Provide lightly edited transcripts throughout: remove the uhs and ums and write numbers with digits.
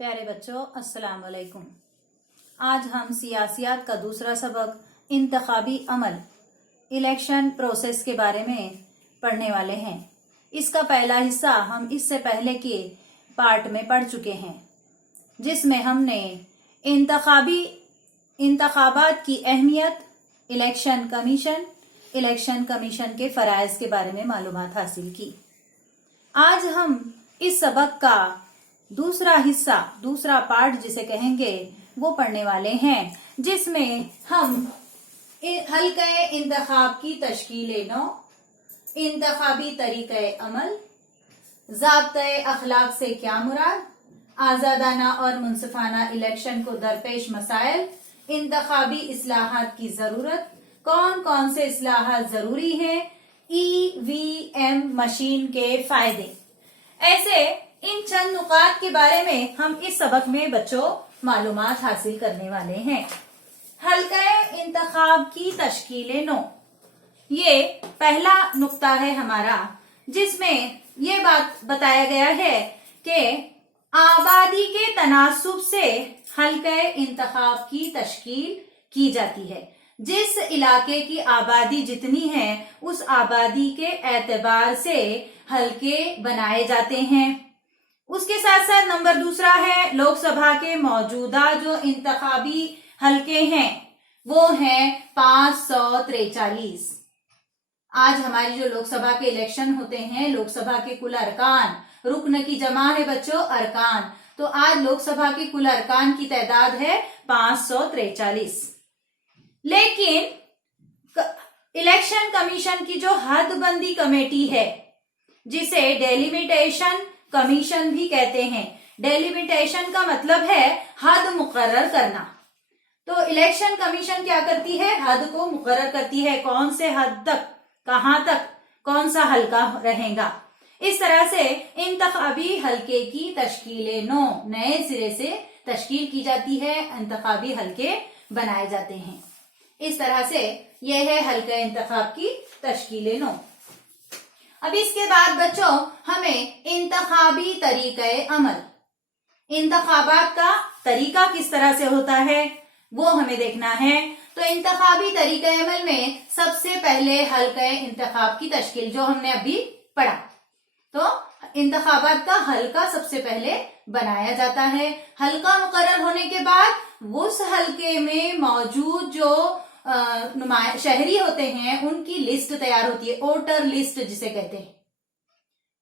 प्यारे बच्चों, अस्सलाम वालेकुम। आज हम सियासियात का दूसरा सबक इंतखाबी अमल इलेक्शन प्रोसेस के बारे में पढ़ने वाले हैं। इसका पहला हिस्सा हम इससे पहले के पार्ट में पढ़ चुके हैं, जिसमें हमने इंतखाबात की अहमियत, इलेक्शन कमीशन के फराइज के बारे में मालूमात हासिल की। आज हम इस सबक का दूसरा हिस्सा, दूसरा पार्ट जिसे कहेंगे, वो पढ़ने वाले हैं, जिसमें हम हल्के इंतखाब की तश्कील नौ, इंतखाबी तरीक़े अमल, ज़ाब्ते अखलाक से क्या मुराद, आज़ादाना और मुनसिफाना इलेक्शन को दरपेश मसाइल, इंतखाबी इस्लाहात की ज़रूरत, कौन कौन से इस्लाहात ज़रूरी हैं, EVM मशीन के फायदे, ऐसे इन चंद नुकात के बारे में हम इस सबक में बच्चों मालूमात हासिल करने वाले हैं। हल्के इंतखाब की तश्कील नौ, ये पहला नुक्ता है हमारा, जिसमें ये बात बताया गया है कि आबादी के तनासुब से हल्के इंतखाब की तश्कील की जाती है। जिस इलाके की आबादी जितनी है, उस आबादी के एतबार से हल्के बनाए जाते हैं। उसके साथ साथ नंबर दूसरा है, लोकसभा के मौजूदा जो इंतखाबी हल्के हैं वो हैं 543। आज हमारी जो लोकसभा के इलेक्शन होते हैं, लोकसभा के कुल अरकान, रुकन की जमा है बच्चों अरकान, तो आज लोकसभा के कुल अरकान की तादाद है 543। लेकिन इलेक्शन कमीशन की जो हदबंदी कमेटी है, जिसे डेलिमिटेशन कमीशन भी कहते हैं, डेलिमिटेशन का मतलब है हद मुकर्रर करना, तो इलेक्शन कमीशन क्या करती है, हद को मुकर्रर करती है, कौन से हद तक, कहां तक कौन सा हल्का रहेगा। इस तरह से इंतखाबी हल्के की तश्कील नौ, नए सिरे से तश्कील की जाती है, इंतखाबी हल्के बनाए जाते हैं। इस तरह से यह है हल्के इंतखाब की तश्कील नौ। अब इसके बाद बच्चों हमें इंतखाबी तरीक़े अमल, इंतखाबात का तरीका किस तरह से होता है वो हमें देखना है। तो इंतखाबी तरीक़े अमल में सबसे पहले हल्के इंतखाब की तश्कील, जो हमने अभी पढ़ा, तो इंतखाबात का हल्का सबसे पहले बनाया जाता है। हल्का मुकर्रर होने के बाद उस हल्के में मौजूद जो शहरी होते हैं उनकी लिस्ट तैयार होती है, वोटर लिस्ट जिसे कहते हैं।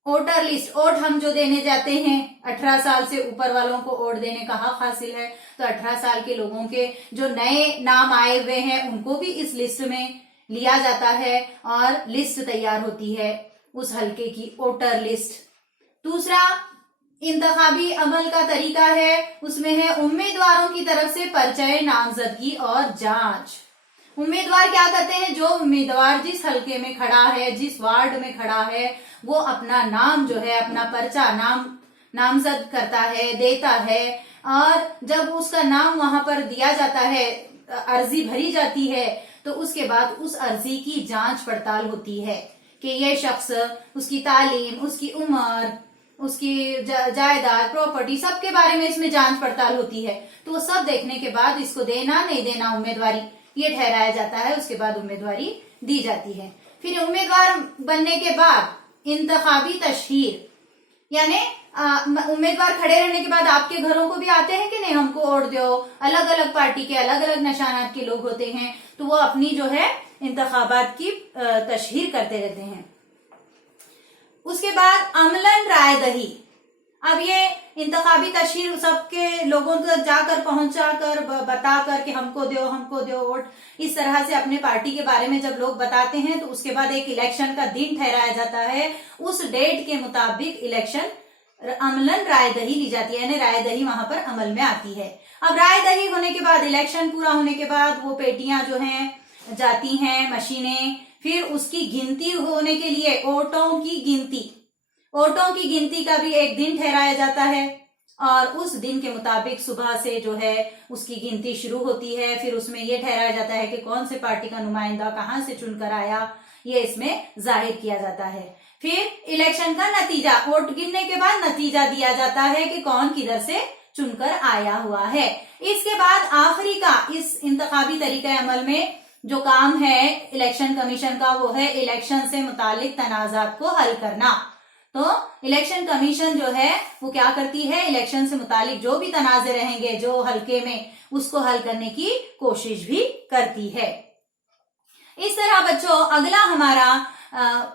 वोटर लिस्ट, वोट हम जो देने जाते हैं, 18 साल से ऊपर वालों को वोट देने का हक हासिल है, तो 18 साल के लोगों के जो नए नाम आए हुए हैं उनको भी इस लिस्ट में लिया जाता है और लिस्ट तैयार होती है उस हल्के की, वोटर लिस्ट। दूसरा इंतखाबी अमल का तरीका है, उसमें है उम्मीदवारों की तरफ से पर्चे नामजदगी और जांच। उम्मीदवार क्या करते हैं, जो उम्मीदवार जिस हल्के में खड़ा है, जिस वार्ड में खड़ा है, वो अपना नाम जो है, अपना पर्चा नामजद करता है, देता है, और जब उसका नाम वहां पर दिया जाता है, अर्जी भरी जाती है, तो उसके बाद उस अर्जी की जांच पड़ताल होती है कि ये शख्स, उसकी तालीम, उसकी उम्र, उसकी जायदाद, प्रॉपर्टी, सबके बारे में इसमें जांच पड़ताल होती है। तो वो सब देखने के बाद इसको देना नहीं देना उम्मीदवारी ये ठहराया जाता है, उसके बाद उम्मीदवारी दी जाती है। फिर उम्मीदवार बनने के बाद इंतखाबी तशहीर, यानी उम्मीदवार खड़े रहने के बाद आपके घरों को भी आते हैं कि नहीं, हमको वोट दो, अलग अलग पार्टी के अलग अलग निशानात के लोग होते हैं, तो वो अपनी जो है इंतखाबात की तशहीर करते रहते हैं। उसके बाद अमलन राय दही, अब ये इंतखाबी तशहीर सबके लोगों तक जाकर पहुंचाकर बताकर कि हमको दो वोट, इस तरह से अपने पार्टी के बारे में जब लोग बताते हैं, तो उसके बाद एक इलेक्शन का दिन ठहराया जाता है, उस डेट के मुताबिक इलेक्शन अमलन राय दही ली जाती है, यानी राय दही वहां पर अमल में आती है। अब राय दही होने के बाद, इलेक्शन पूरा होने के बाद, वो पेटियां जो हैं जाती हैं, मशीनें, फिर उसकी गिनती होने के लिए वोटों की गिनती का भी एक दिन ठहराया जाता है, और उस दिन के मुताबिक सुबह से जो है उसकी गिनती शुरू होती है। फिर उसमें यह ठहराया जाता है कि कौन से पार्टी का नुमाइंदा कहां से चुनकर आया, ये इसमें जाहिर किया जाता है। फिर इलेक्शन का नतीजा, वोट गिनने के बाद नतीजा दिया जाता है कि कौन किधर से चुनकर आया हुआ है। इसके बाद आखिरी का इस इंतखाबी तरीका अमल में जो काम है इलेक्शन कमीशन का, वो है इलेक्शन से मुतालिक तनाजात को हल करना। तो इलेक्शन कमीशन जो है वो क्या करती है, इलेक्शन से मुतालिक जो भी तनाजे रहेंगे जो हल्के में, उसको हल करने की कोशिश भी करती है। इस तरह बच्चों अगला हमारा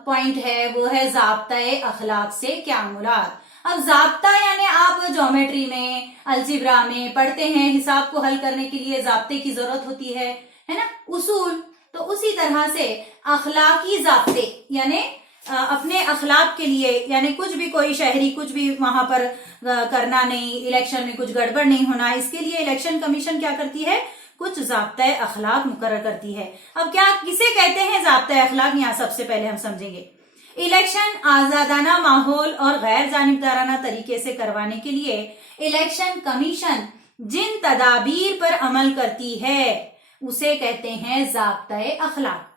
पॉइंट है वो है ज़ाब्ता-ए अखलाक से क्या मुराद। अब ज़ाब्ता यानी आप ज्योमेट्री में, अलजिब्रा में पढ़ते हैं, हिसाब को हल करने के लिए ज़ाब्ते की जरूरत होती है ना, उसूल। तो उसी तरह से अखलाकी ज़ाब्ते यानी अपने अखलाक के लिए, यानी कुछ भी कोई शहरी कुछ भी वहां पर करना नहीं, इलेक्शन में कुछ गड़बड़ नहीं होना, इसके लिए इलेक्शन कमीशन क्या करती है, कुछ ज़ाब्ता अखलाक मुकर्रर करती है। अब क्या किसे कहते हैं ज़ाब्ता अखलाक, यहाँ सबसे पहले हम समझेंगे। इलेक्शन आजादाना माहौल और गैर जानिबदाराना तरीके से करवाने के लिए इलेक्शन कमीशन जिन तदाबीर पर अमल करती है उसे कहते हैं ज़ाब्ता अखलाक।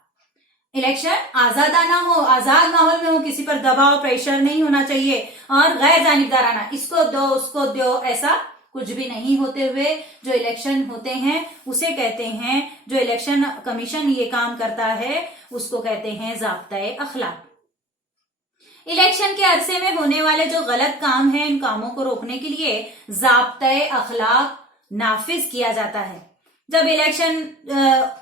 इलेक्शन आजादाना हो, आजाद माहौल में हो, किसी पर दबाव प्रेशर नहीं होना चाहिए, और गैर जानिबदाराना, इसको दो उसको दो, ऐसा कुछ भी नहीं होते हुए जो इलेक्शन होते हैं उसे कहते हैं, जो इलेक्शन कमीशन ये काम करता है उसको कहते हैं ज़ाब्ता अखलाक। इलेक्शन के अरसे में होने वाले जो गलत काम है, इन कामों को रोकने के लिए ज़ाब्ता अखलाक नाफिज किया जाता है। जब इलेक्शन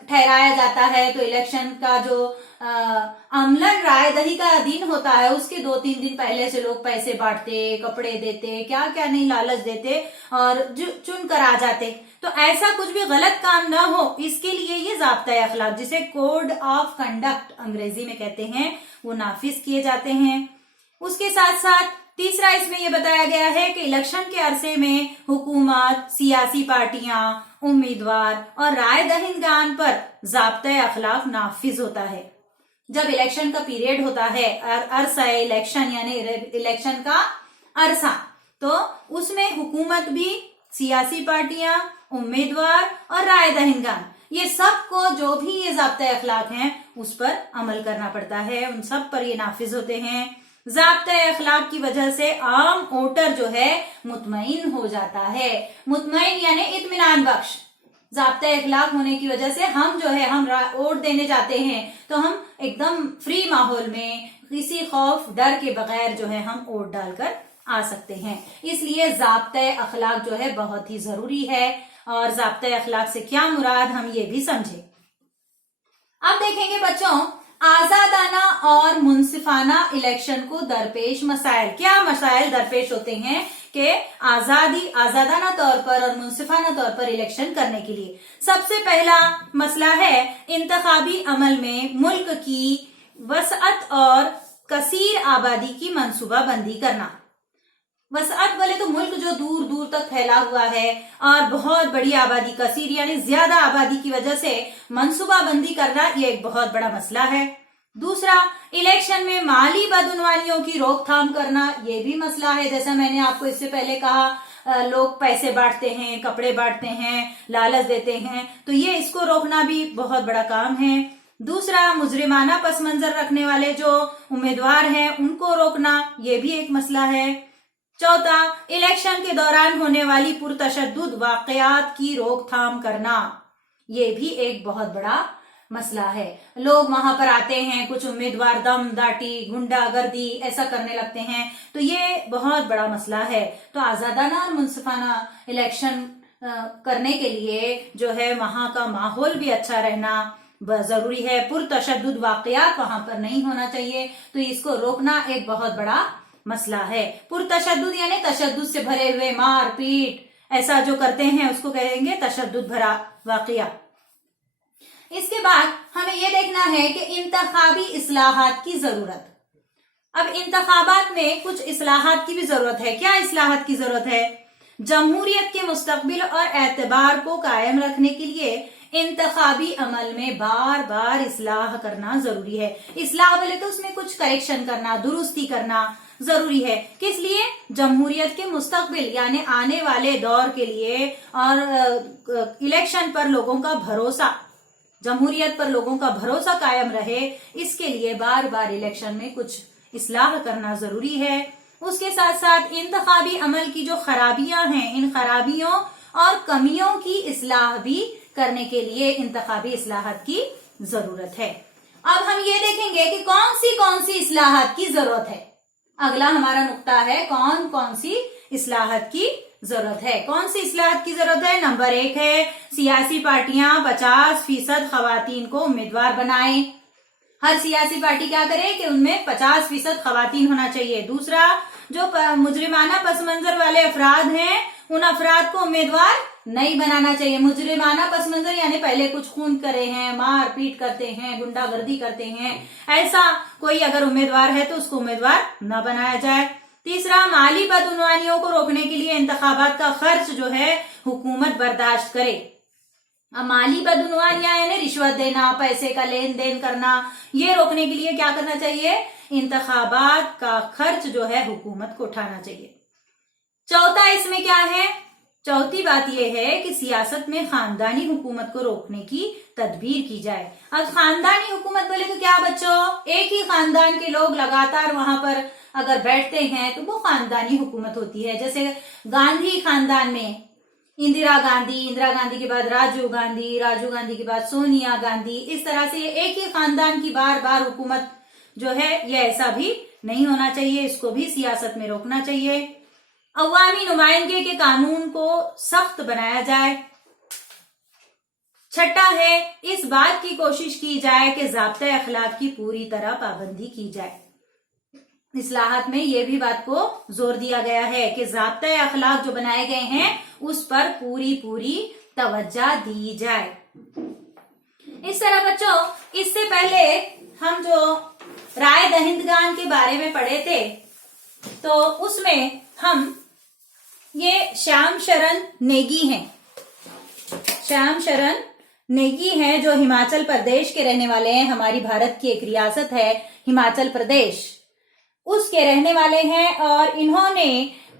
ठहराया जाता है तो इलेक्शन का जो अमलन रायदही का दिन होता है, उसके 2-3 दिन पहले से लोग पैसे बांटते, कपड़े देते, क्या क्या नहीं लालच देते और चुन कर आ जाते। तो ऐसा कुछ भी गलत काम ना हो, इसके लिए ये ज़ाब्ता अखलाक, जिसे कोड ऑफ कंडक्ट अंग्रेजी में कहते हैं, वो नाफिज किए जाते हैं। उसके साथ साथ तीसरा इसमें यह बताया गया है कि इलेक्शन के अरसे में हुकूमत, सियासी पार्टियां, उम्मीदवार और राय दहिंदगान पर ज़ाब्ता अखलाक नाफिज होता है। जब इलेक्शन का पीरियड होता है, अरसा इलेक्शन यानी इलेक्शन का अरसा, तो उसमें हुकूमत भी, सियासी पार्टियां, उम्मीदवार और राय दहिंदगान, ये सब को जो भी ये ज़ाब्ता अखलाक हैं उस पर अमल करना पड़ता है, उन सब पर ये नाफिज होते हैं। ज़ाब्ता अखलाक की वजह से आम वोटर जो है मुतमईन हो जाता है। मुतमईन यानी इत्मीनान बख्श। ज़ाब्ता अखलाक होने की वजह से हम जो है, हम वोट देने जाते हैं तो हम एकदम फ्री माहौल में, किसी खौफ डर के बगैर जो है हम वोट डालकर आ सकते हैं। इसलिए ज़ाब्ता अखलाक जो है बहुत ही जरूरी है। और ज़ाब्ता अखलाक से क्या मुराद, हम ये भी समझे। अब देखेंगे बच्चों आजादाना और मुनसिफाना इलेक्शन को दरपेश मसाइल। क्या मसाइल दरपेश होते हैं कि आजादाना तौर पर और मुनसिफाना तौर पर इलेक्शन करने के लिए। सबसे पहला मसला है इंतखाबी अमल में मुल्क की वसअत और कसीर आबादी की मंसूबाबंदी करना। वसअत बोले तो मुल्क जो दूर दूर तक फैला हुआ है और बहुत बड़ी आबादी, कसीर यानी ज्यादा आबादी की वजह से मंसूबाबंदी करना, ये एक बहुत बड़ा मसला है। दूसरा, इलेक्शन में माली बदउनवानियों की रोकथाम करना, ये भी मसला है। जैसा मैंने आपको इससे पहले कहा, लोग पैसे बांटते हैं, कपड़े बांटते हैं, लालच देते हैं, तो ये इसको रोकना भी बहुत बड़ा काम है। दूसरा, मुजरिमाना पस मंजर रखने वाले जो उम्मीदवार हैं उनको रोकना, ये भी एक मसला है। चौथा, इलेक्शन के दौरान होने वाली पुरतशद्दुद वाकयात की रोकथाम करना, ये भी एक बहुत बड़ा मसला है। लोग वहां पर आते हैं, कुछ उम्मीदवार दम दाटी, गुंडागर्दी ऐसा करने लगते हैं, तो ये बहुत बड़ा मसला है। तो आजादाना और मुनसिफाना इलेक्शन करने के लिए जो है वहां का माहौल भी अच्छा रहना जरूरी है। पुरतशद्दुद वाकयात वहां पर नहीं होना चाहिए, तो इसको रोकना एक बहुत बड़ा मसला है। पुरतशद्दुद यानी तशद्दुद से भरे हुए, मार पीट ऐसा जो करते हैं उसको कहेंगे तशद्दुद भरा वाकया। इसके बाद हमें यह देखना है कि इंतखाबी इस्लाहात की जरूरत। अब इंतखाबात में कुछ इस्लाहात की भी जरूरत है। क्या इस्लाहात की जरूरत है? जमहूरियत के मुस्तकबिल और एतबार को कायम रखने के लिए इंतखाबी अमल में बार बार इस्लाह करना जरूरी है। इस्लाह बोले तो उसमें कुछ करेक्शन करना, दुरुस्ती करना जरूरी है। किस लिए? जमहूरियत के मुस्तकबिल यानी आने वाले दौर के लिए, और इलेक्शन पर लोगों का भरोसा, जमहूरियत पर लोगों का भरोसा कायम रहे, इसके लिए बार बार इलेक्शन में कुछ इस्लाह करना जरूरी है। उसके साथ साथ इंतखाबी अमल की जो खराबियां हैं, इन खराबियों और कमियों की इस्लाह भी करने के लिए इंतखाबी इस्लाहत की जरूरत है। अब हम ये देखेंगे कि कौन सी इस्लाहत की जरूरत है। अगला हमारा नुक्ता है कौन सी इस्लाहत की जरूरत है। कौन सी इस्लाहत की जरूरत है? नंबर 1 है सियासी पार्टियां 50% खवातीन को उम्मीदवार बनाएं। हर सियासी पार्टी क्या करे कि उनमें 50% खवातीन होना चाहिए। दूसरा, जो मुजरिमाना पस मंजर वाले अफराद हैं उन अफराद को उम्मीदवार नहीं बनाना चाहिए। मुजरिमाना पस मंजर यानी पहले कुछ खून करे हैं, मार पीट करते हैं, गुंडागर्दी करते हैं, ऐसा कोई अगर उम्मीदवार है तो उसको उम्मीदवार न बनाया जाए। तीसरा, माली बदउनवानियों को रोकने के लिए इंतखाबात का खर्च जो है हुकूमत बर्दाश्त करे। माली बदउनवानियां यानी रिश्वत देना, पैसे का लेन देन करना, ये रोकने के लिए क्या करना चाहिए? इंतखाबात का खर्च जो है हुकूमत को उठाना चाहिए। चौथा इसमें क्या है? चौथी बात यह है कि सियासत में खानदानी हुकूमत को रोकने की तदबीर की जाए। अब खानदानी हुकूमत बोले तो क्या बच्चों? एक ही खानदान के लोग लगातार वहां पर अगर बैठते हैं तो वो खानदानी हुकूमत होती है। जैसे गांधी खानदान में इंदिरा गांधी के बाद राजीव गांधी के बाद सोनिया गांधी, इस तरह से एक ही खानदान की बार बार हुकूमत जो है ये ऐसा भी नहीं होना चाहिए। इसको भी सियासत में रोकना चाहिए। अवामी नुमाइंदगी के कानून को सख्त बनाया जाए। छठा है इस बात की कोशिश की जाए कि ज़ाब्ते अखलाक की पूरी तरह पाबंदी की जाए। इस्लाहत में यह भी बात को जोर दिया गया है कि ज़ाब्ते अखलाक जो बनाए गए हैं उस पर पूरी तवज्जो दी जाए। इस तरह बच्चों, इससे पहले हम जो राय दहिंदगान के बारे में पढ़े थे तो उसमें हम ये श्याम शरण नेगी हैं। श्याम शरण नेगी हैं जो हिमाचल प्रदेश के रहने वाले हैं। हमारी भारत की एक रियासत है हिमाचल प्रदेश, उसके रहने वाले हैं और इन्होंने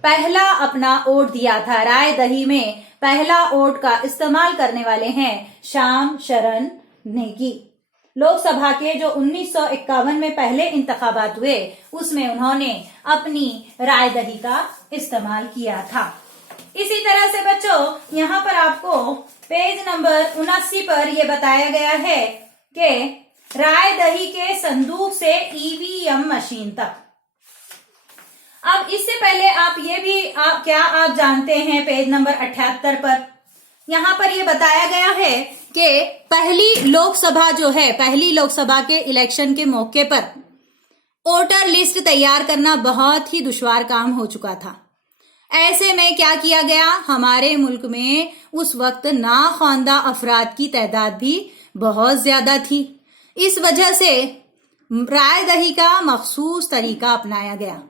पहला अपना वोट दिया था। राय दही में पहला वोट का इस्तेमाल करने वाले हैं श्याम शरण नेगी। लोकसभा के जो 1951 में पहले इंतखाबात हुए उसमें उन्होंने अपनी राय दही का इस्तेमाल किया था। इसी तरह से बच्चों यहाँ पर आपको पेज नंबर 79 पर यह बताया गया है कि राय दही के संदूक से ईवीएम मशीन तक। अब इससे पहले आप ये भी क्या आप जानते हैं पेज नंबर 78 पर यहाँ पर यह बताया गया है कि पहली लोकसभा के इलेक्शन के मौके पर वोटर लिस्ट तैयार करना बहुत ही दुश्वार काम हो चुका था। ऐसे में क्या किया गया, हमारे मुल्क में उस वक्त नाख्वानदा अफराद की तादाद भी बहुत ज्यादा थी। इस वजह से राय दही का मखसूस तरीका अपनाया गया।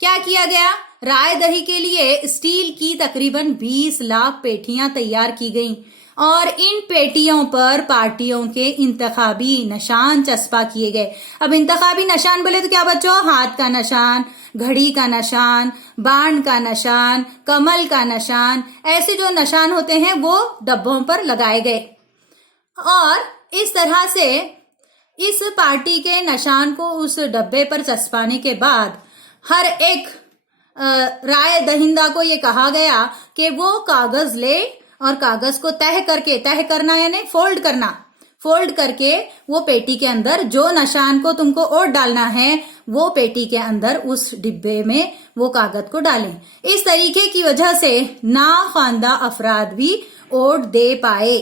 क्या किया गया, राय दही के लिए स्टील की तकरीबन 20 लाख पेटियां तैयार की गईं और इन पेटियों पर पार्टियों के इंतखाबी निशान चस्पा किए गए। अब इंतखाबी निशान बोले तो क्या बच्चों, हाथ का निशान, घड़ी का निशान, बाण का निशान, कमल का निशान, ऐसे जो निशान होते हैं वो डब्बों पर लगाए गए। और इस तरह से इस पार्टी के निशान को उस डब्बे पर चस्पाने के बाद हर एक राय दहिंदा को ये कहा गया कि वो कागज ले और कागज को तह करना यानी फोल्ड करके वो पेटी के अंदर जो निशान को तुमको वोट डालना है वो पेटी के अंदर उस डिब्बे में वो कागज को डालें। इस तरीके की वजह से नाख्वानदा अफराद भी वोट दे पाए।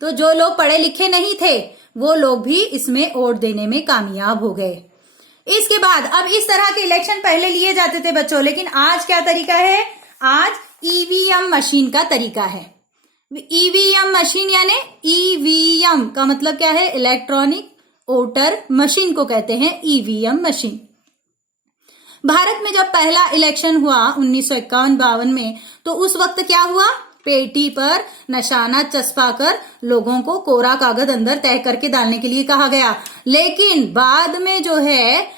तो जो लोग पढ़े लिखे नहीं थे वो लोग भी इसमें वोट देने में कामयाब हो गए। इसके बाद अब इस तरह के इलेक्शन पहले लिए जाते थे बच्चों, लेकिन आज क्या तरीका है, आज ईवीएम मशीन का तरीका है। ईवीएम मशीन यानी ईवीएम का मतलब क्या है, इलेक्ट्रॉनिक वोटर मशीन को कहते हैं ईवीएम मशीन। भारत में जब पहला इलेक्शन हुआ 1951-52 में तो उस वक्त क्या हुआ, पेटी पर निशाना चस्पा कर लोगों को कोरा कागज अंदर तय करके डालने के लिए कहा गया। लेकिन बाद में जो है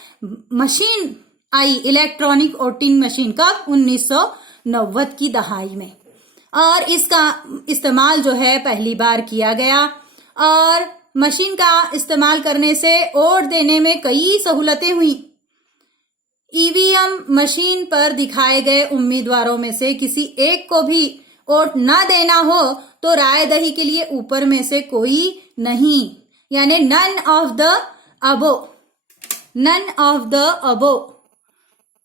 मशीन आई, इलेक्ट्रॉनिक वोटिंग मशीन, कब, 1990 की दहाई में, और इसका इस्तेमाल जो है पहली बार किया गया। और मशीन का इस्तेमाल करने से वोट देने में कई सहूलतें हुई। ईवीएम मशीन पर दिखाए गए उम्मीदवारों में से किसी एक को भी वोट न देना हो तो राय दही के लिए ऊपर में से कोई नहीं, यानी none of the above, none of the above,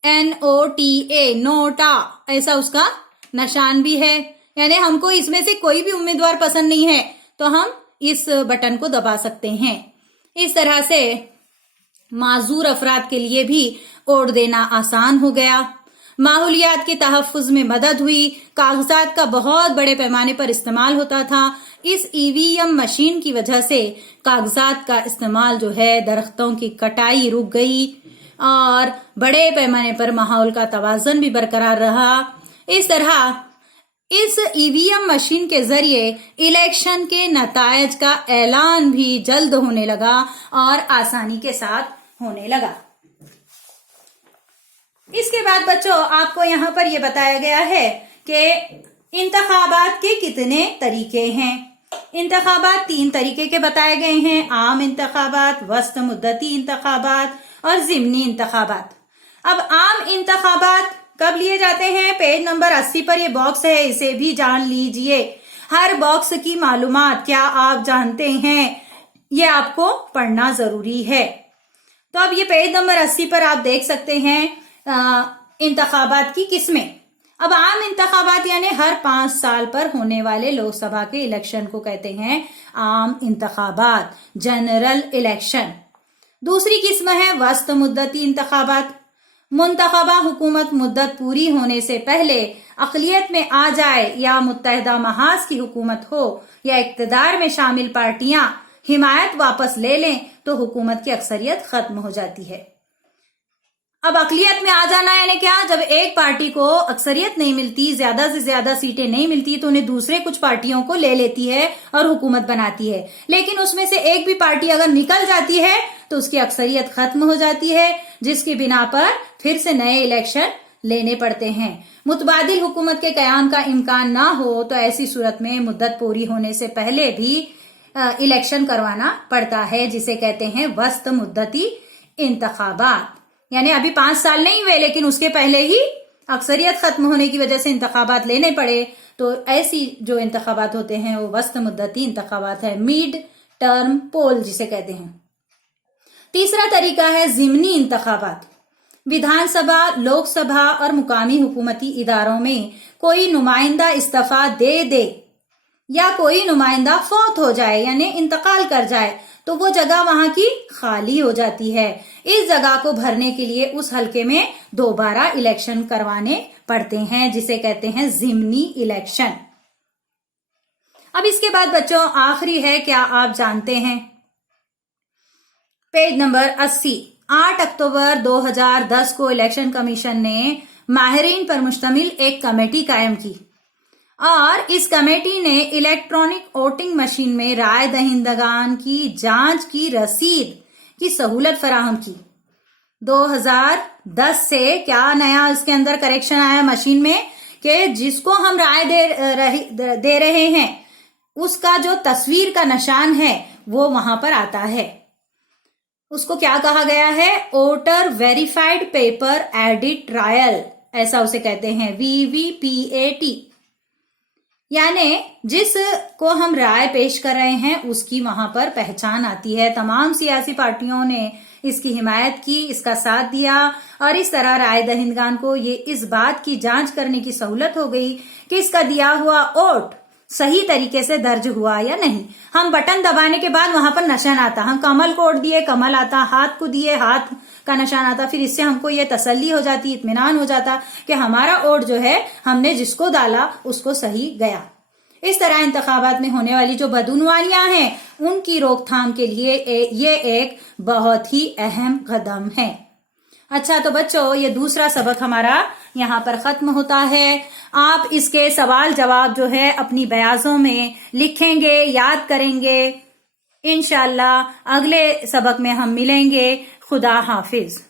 NOTA, NOTA, ऐसा उसका निशान भी है। यानी हमको इसमें से कोई भी उम्मीदवार पसंद नहीं है तो हम इस बटन को दबा सकते हैं। इस तरह से माजूर अफराद के लिए भी वोट देना आसान हो गया। माहौलियात के तहफ्फुज में मदद हुई। कागजात का बहुत बड़े पैमाने पर इस्तेमाल होता था। इस ईवीएम मशीन की वजह से कागजात का इस्तेमाल जो है, दरख्तों की कटाई रुक गई और बड़े पैमाने पर माहौल का तवाज़ुन भी बरकरार रहा। इस तरह इस ईवीएम मशीन के जरिए इलेक्शन के नतायज का ऐलान भी जल्द होने लगा और आसानी के साथ होने लगा। इसके बाद बच्चों आपको यहाँ पर यह बताया गया है कि इंतखाबात के कितने तरीके हैं। इंतखाबात 3 तरीके के बताए गए हैं, आम इंतखाबात, वस्त मुद्दती इंतखाबात और ज़िमनी इंतखाबात। अब आम इंतखाबात कब लिए जाते हैं? पेज नंबर 80 पर ये बॉक्स है, इसे भी जान लीजिए। हर बॉक्स की मालूमात क्या आप जानते हैं, ये आपको पढ़ना जरूरी है। तो अब ये पेज नंबर 80 पर आप देख सकते हैं इंतखाबात की किस्में। अब आम इंतखाबात यानी हर 5 साल पर होने वाले लोकसभा के इलेक्शन को कहते हैं आम इंतखाबात, जनरल इलेक्शन। दूसरी किस्म है वस्त मुद्दती इंतखाबात। मुंतखबा हुकूमत मुद्दत पूरी होने से पहले अक़लियत में आ जाए या मुत्तहिदा महाज की हुकूमत हो या इक़्तिदार में शामिल पार्टियां हिमायत वापस ले लें तो हुकूमत की अक्सरियत खत्म हो जाती है। अब अक़लियत में आ जाना यानी क्या? जब एक पार्टी को अक्सरियत नहीं मिलती, ज्यादा से ज्यादा सीटें नहीं मिलती तो उन्हें दूसरे कुछ पार्टियों को ले लेती है और हुकूमत बनाती है। लेकिन उसमें से एक भी पार्टी अगर निकल जाती है तो उसकी अक्सरियत खत्म हो जाती है, जिसकी बिना पर फिर से नए इलेक्शन लेने पड़ते हैं। मुतबादिल हुकूमत के कयाम का इम्कान ना हो तो ऐसी सूरत में मुद्दत पूरी होने से पहले भी इलेक्शन करवाना पड़ता है, जिसे कहते हैं वस्त मुद्दती इंतखाबात। यानी अभी 5 साल नहीं हुए लेकिन उसके पहले ही अक्सरियत खत्म होने की वजह से इंतखाबात लेने पड़े, तो ऐसी जो इंतखाबात होते हैं वो वस्त मुद्दती इंतखाबात है, मिड टर्म पोल जिसे कहते हैं। तीसरा तरीका है ज़िमनी इंतखाबात। विधानसभा, लोकसभा और मुकामी हुकूमती इदारों में कोई नुमाइंदा इस्तीफा दे दे या कोई नुमाइंदा फौत हो जाए यानी इंतकाल कर जाए तो वो जगह वहां की खाली हो जाती है। इस जगह को भरने के लिए उस हलके में दोबारा इलेक्शन करवाने पड़ते हैं, जिसे कहते हैं ज़िमनी इलेक्शन। अब इसके बाद बच्चों आखिरी है, क्या आप जानते हैं? Page number 80। 8 अक्टूबर 2010 को इलेक्शन कमीशन ने माहिरीन पर मुश्तमिल एक कमेटी कायम की और इस कमेटी ने इलेक्ट्रॉनिक वोटिंग मशीन में राय दहिंदगान की जांच की रसीद की सहूलत फराहम की। 2010 से क्या नया इसके अंदर करेक्शन आया मशीन में कि जिसको हम राय दे रहे हैं उसका जो तस्वीर का निशान है वो वहां पर आता है। उसको क्या कहा गया है? Voter verified paper edit trial, ऐसा उसे कहते हैं, VVPAT। यानी जिसको हम राय पेश कर रहे हैं उसकी वहां पर पहचान आती है। तमाम सियासी पार्टियों ने इसकी हिमायत की, इसका साथ दिया और इस तरह राय दहिंदगान को ये इस बात की जांच करने की सहूलत हो गई कि इसका दिया हुआ वोट सही तरीके से दर्ज हुआ या नहीं। हम बटन दबाने के बाद वहां पर निशान आता, हम कमल को वोट दिए, कमल आता, हाथ को दिए, हाथ का निशान आता। फिर इससे हमको ये तसल्ली हो जाती, इत्मीनान हो जाता कि हमारा वोट जो है हमने जिसको डाला उसको सही गया। इस तरह इंतखाबात में होने वाली जो बदउनवानियां हैं उनकी रोकथाम के लिए ये एक बहुत ही अहम कदम है। अच्छा तो बच्चों ये दूसरा सबक हमारा यहाँ पर खत्म होता है। आप इसके सवाल जवाब जो है अपनी बयाजों में लिखेंगे, याद करेंगे। इंशाअल्लाह अगले सबक में हम मिलेंगे। खुदा हाफिज।